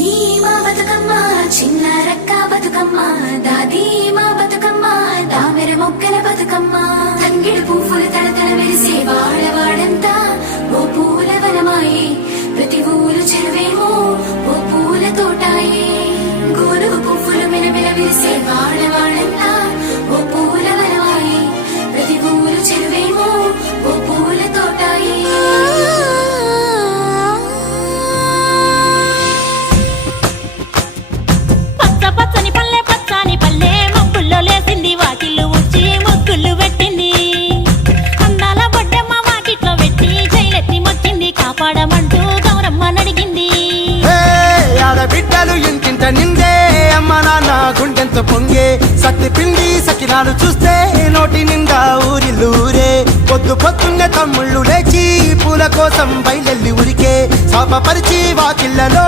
చిన్ని మా బతుకమ్మ చిన్న రక్క బతుకమ్మ దాది మా బతుకమ్మ దామెర మొక్కల బతుకమ్మ తంగిడు పువ్వులు తడతడ మెరిసే వాడవాడంతా ఓ పూల వనమాయే ప్రతి ఊరు చెరువేమో ఓ పూల తోటాయే గోరుగు పువ్వులు మెలమెల విరిసే వాడవాడంతా ఓ పూల వనమాయే ప్రతి ఊరు చెరువేమో ఓ పూల తోటాయే పచ్చని పల్లె పచ్చని పల్లె మబ్బుల్లో లేసింది వాకిళ్ళు ఊడ్చి ముగ్గులు పెట్టింది అందాల బొడ్డమ్మ వాకిట్లో పెట్టి జైలెత్తి మొక్కింది కాపాడమంటూ గౌరమ్మ నడిగింది ఆడబిడ్డలు ఇంటింట నిందే అమ్మ నాన్న గుండెంత పొంగే సత్తి పిండి సకినాలు చూస్తే నోటి నిండా ఊరిల్లూరే పొద్దు పొద్దున్నే తమ్ముళ్ళు లేచి పూల కోసం బయలెల్లి ఉరికే శాపపరిచి వాకిళ్లలో